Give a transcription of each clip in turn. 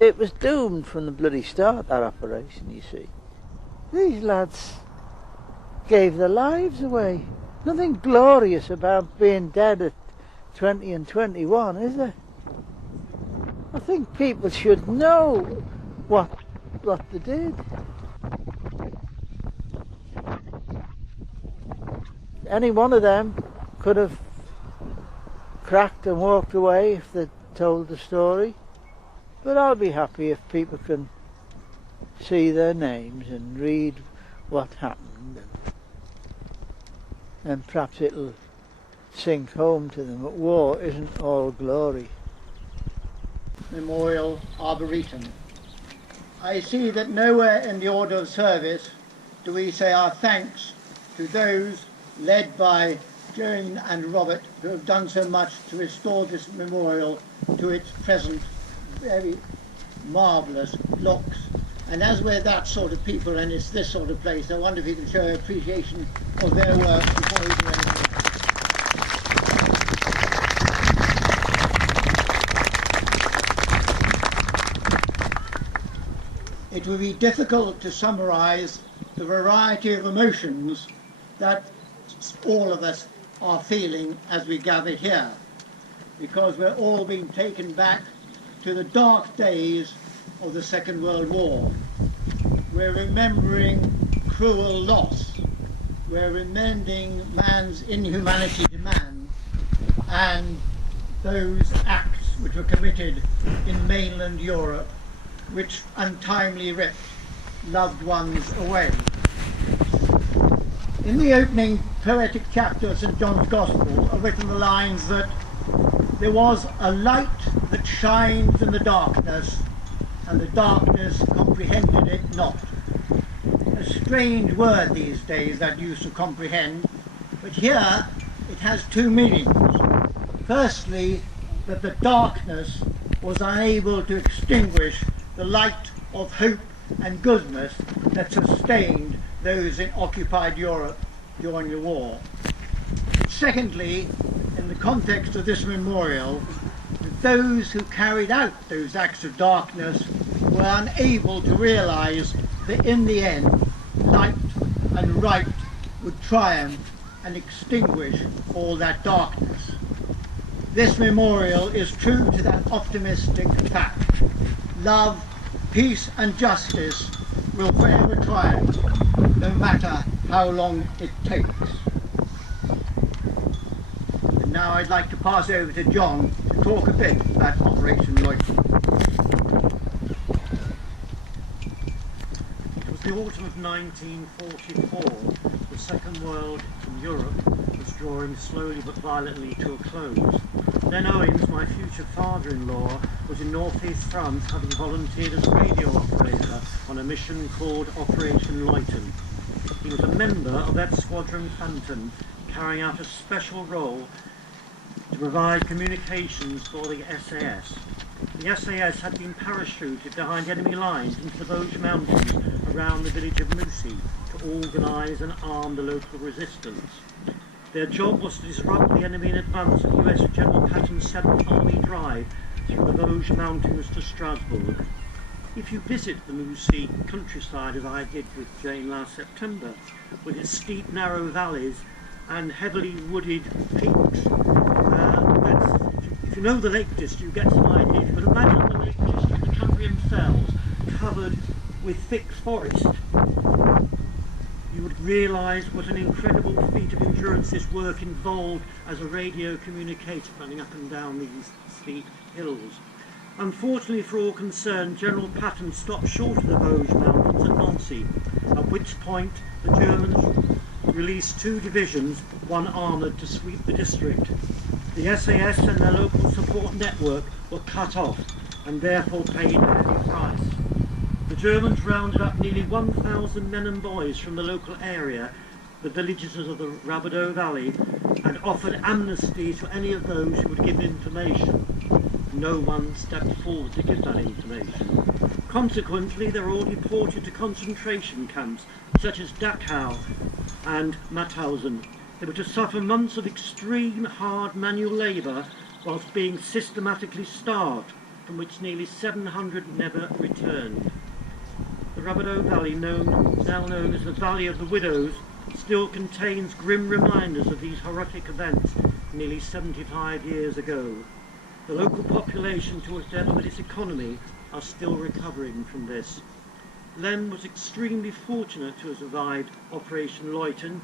It was doomed from the bloody start, that operation, you see. These lads gave their lives away. Nothing glorious about being dead at 20 and 21, is there? I think people should know what they did. Any one of them could have cracked and walked away if they'd told the story. But I'll be happy if people can see their names and read what happened, and perhaps it'll sink home to them that war isn't all glory. Memorial Arboretum. I see that nowhere in the order of service do we say our thanks to those led by Jane and Robert who have done so much to restore this memorial to its present very marvellous looks. And as we're that sort of people and it's this sort of place, I wonder if you can show appreciation of their work before we do anything else. It would be difficult to summarise the variety of emotions that all of us are feeling as we gather here, because we're all being taken back to the dark days of the Second World War. We're remembering cruel loss. We're remembering man's inhumanity to man and those acts which were committed in mainland Europe which untimely ripped loved ones away. In the opening poetic chapter of St John's Gospel are written the lines that there was a light that shines in the darkness, and the darkness comprehended it not. A strange word these days, that use of comprehend, but here it has two meanings. Firstly, that the darkness was unable to extinguish the light of hope and goodness that sustained those in occupied Europe during the war. Secondly, in the context of this memorial, those who carried out those acts of darkness were unable to realise that in the end light and right would triumph and extinguish all that darkness. This memorial is true to that optimistic fact. Love, peace and justice will forever triumph, no matter how long it takes. And now I'd like to pass over to John to talk a bit about Operation Leuchten. It was the autumn of 1944. The Second World in Europe was drawing slowly but violently to a close. Len Owens, my future father-in-law, was in northeast France having volunteered as radio operator on a mission called Operation Leuchten. He was a member of that Squadron Phantom, carrying out a special role to provide communications for the SAS. The SAS had been parachuted behind enemy lines into the Vosges Mountains around the village of Moussy to organise and arm the local resistance. Their job was to disrupt the enemy in advance of US General Patton's 7th Army drive through the Vosges Mountains to Strasbourg. If you visit the Moussy countryside, as I did with Jane last September, with its steep narrow valleys and heavily wooded peaks, if you know the Lake District, you get some idea. But imagine the Lake District, the Cambrian fells, covered with thick forest. You would realised what an incredible feat of endurance this work involved as a radio communicator running up and down these steep hills. Unfortunately for all concerned, General Patton stopped short of the Vosges Mountains at Nancy, at which point the Germans released 2 divisions, one armoured, to sweep the district. The SAS and their local support network were cut off and therefore paid a heavy price. The Germans rounded up nearly 1,000 men and boys from the local area, the villages of the Rabideau Valley, and offered amnesty to any of those who would give information. No one stepped forward to give that information. Consequently, they were all deported to concentration camps such as Dachau and Mauthausen. They were to suffer months of extreme hard manual labour whilst being systematically starved, from which nearly 700 never returned. The Rabideau Valley, now known as the Valley of the Widows, still contains grim reminders of these horrific events nearly 75 years ago. The local population, together with its economy, are still recovering from this. Len was extremely fortunate to have survived Operation Leuthen.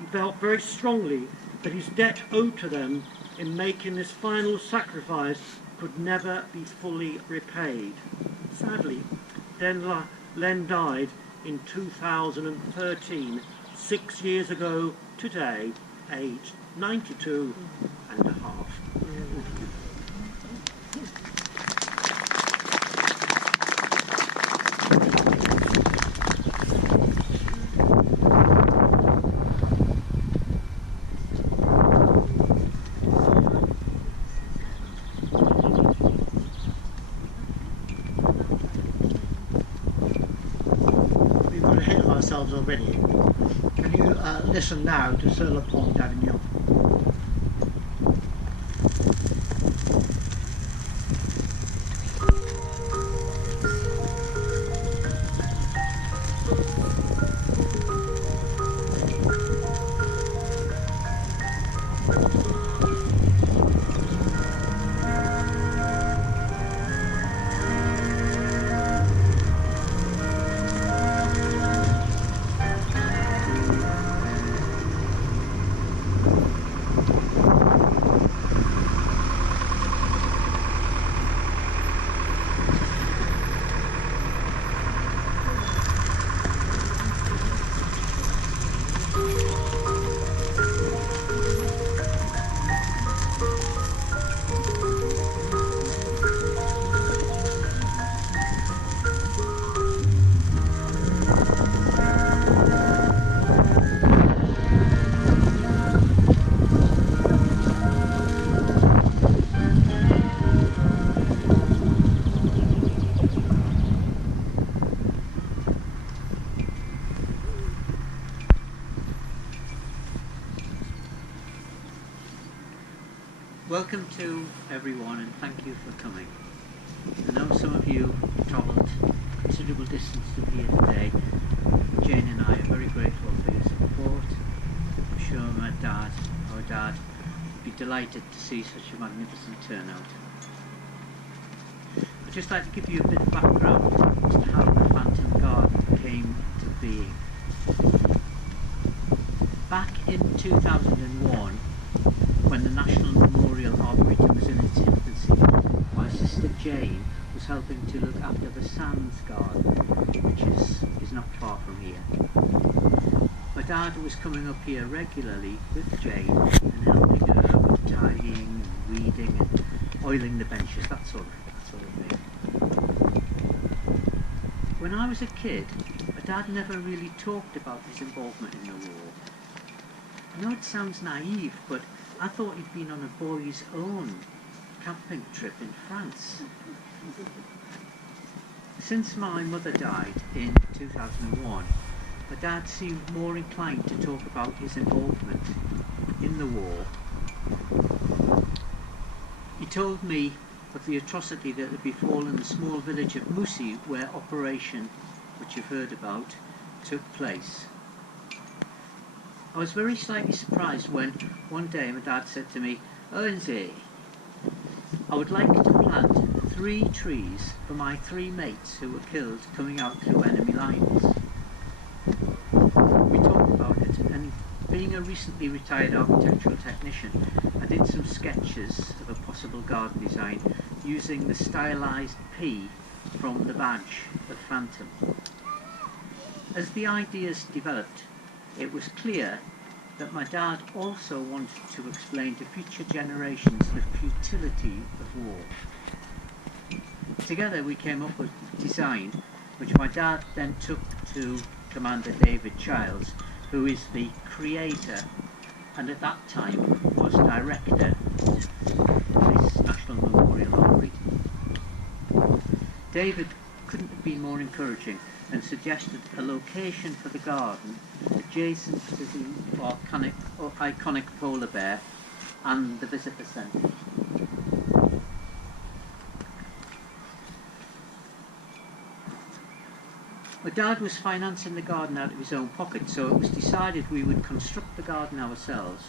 He felt very strongly that his debt owed to them in making this final sacrifice could never be fully repaid. Sadly, Len died in 2013, 6 years ago today, aged 92 and a half. Already. Can you listen now to Sir Le Pont d'Avignon? Welcome to everyone, and thank you for coming. I know some of you travelled considerable distance to be here today. Jane and I are very grateful for your support. I'm sure our dad, would be delighted to see such a magnificent turnout. I'd just like to give you a bit of background as to how the Phantom Garden came to being. Back in 2001, when the National Arboretum was in its infancy, my sister Jane was helping to look after the Sands Garden, which is not far from here. My dad was coming up here regularly with Jane and helping her with tidying and weeding and oiling the benches, that sort of thing. When I was a kid, my dad never really talked about his involvement in the war. I know it sounds naive, but I thought he'd been on a boy's own camping trip in France. Since my mother died in 2001, my dad seemed more inclined to talk about his involvement in the war. He told me of the atrocity that had befallen the small village of Moussy, where Operation, which you've heard about, took place. I was very slightly surprised when one day my dad said to me, "Owens, I would like to plant 3 trees for my 3 mates who were killed coming out through enemy lines." We talked being a recently retired architectural technician, I did some sketches of a possible garden design using the stylised P from the badge of Phantom. As the ideas developed, it was clear that my dad also wanted to explain to future generations the futility of war. Together we came up with a design which my dad then took to Commander David Childs, who is the creator and at that time was director of this National Memorial Arboretum. David couldn't have been more encouraging and suggested a location for the garden adjacent to the iconic polar bear and the visitor centre. My dad was financing the garden out of his own pocket, so it was decided we would construct the garden ourselves.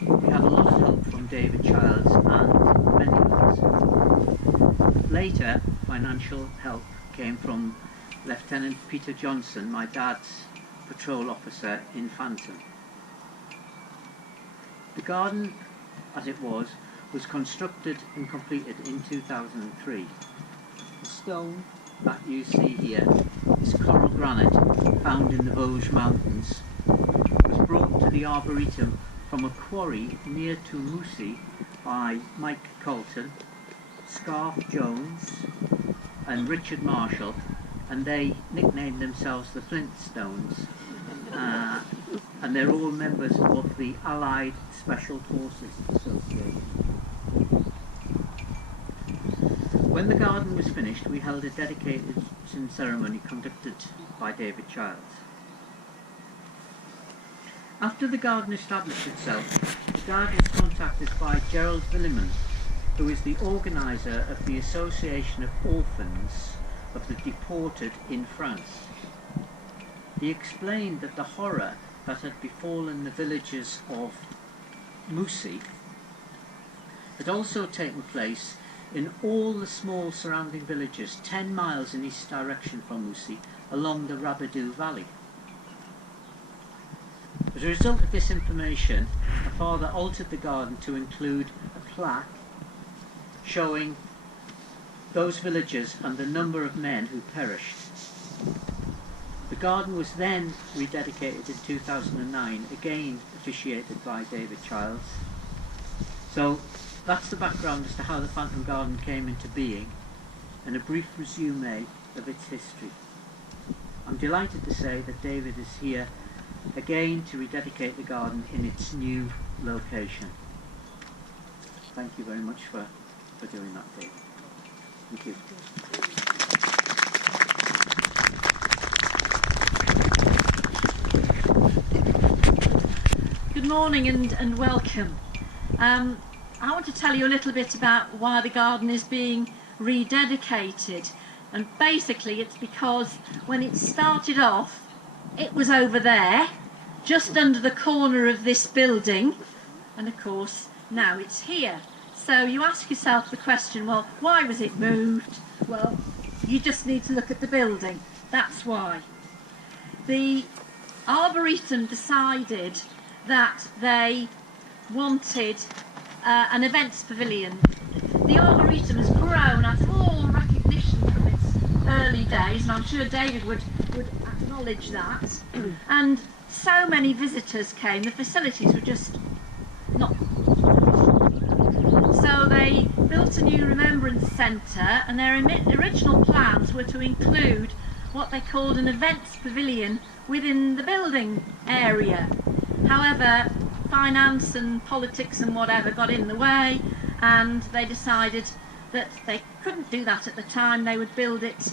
We had a lot of help from David Childs and many others. Later, financial help came from Lieutenant Peter Johnson, my dad's patrol officer in Phantom. The garden, as it was constructed and completed in 2003. The stone that you see here is coral granite found in the Vosges Mountains. It was brought to the Arboretum from a quarry near to Moussy by Mike Colton, Scarf Jones and Richard Marshall, and they nicknamed themselves the Flintstones, and they're all members of the Allied Special Forces Association. When the garden was finished, we held a dedication ceremony conducted by David Childs. After the garden established itself, Dad was contacted by Gerald Villiman, who is the organiser of the Association of Orphans of the Deported in France. He explained that the horror that had befallen the villagers of Moussy had also taken place in all the small surrounding villages 10 miles in east direction from Moussy along the Rabidou Valley. As a result of this information, my father altered the garden to include a plaque showing those villages and the number of men who perished. The garden was then rededicated in 2009, again officiated by David Childs. So that's the background as to how the Phantom Garden came into being and a brief resume of its history. I'm delighted to say that David is here again to rededicate the garden in its new location. Thank you very much for doing that, David. Thank you. Good morning and welcome. I want to tell you a little bit about why the garden is being rededicated, and basically it's because when it started off it was over there just under the corner of this building, and of course now it's here. So you ask yourself the question, well, why was it moved? Well, you just need to look at the building. That's why. The Arboretum decided that they wanted an events pavilion. The Arboretum has grown at full recognition from its early days, and I'm sure David would acknowledge that. And so many visitors came, the facilities were just not. So they built a new remembrance centre, and their original plans were to include what they called an events pavilion within the building area. However, finance and politics and whatever got in the way, and they decided that they couldn't do that at the time. They would build it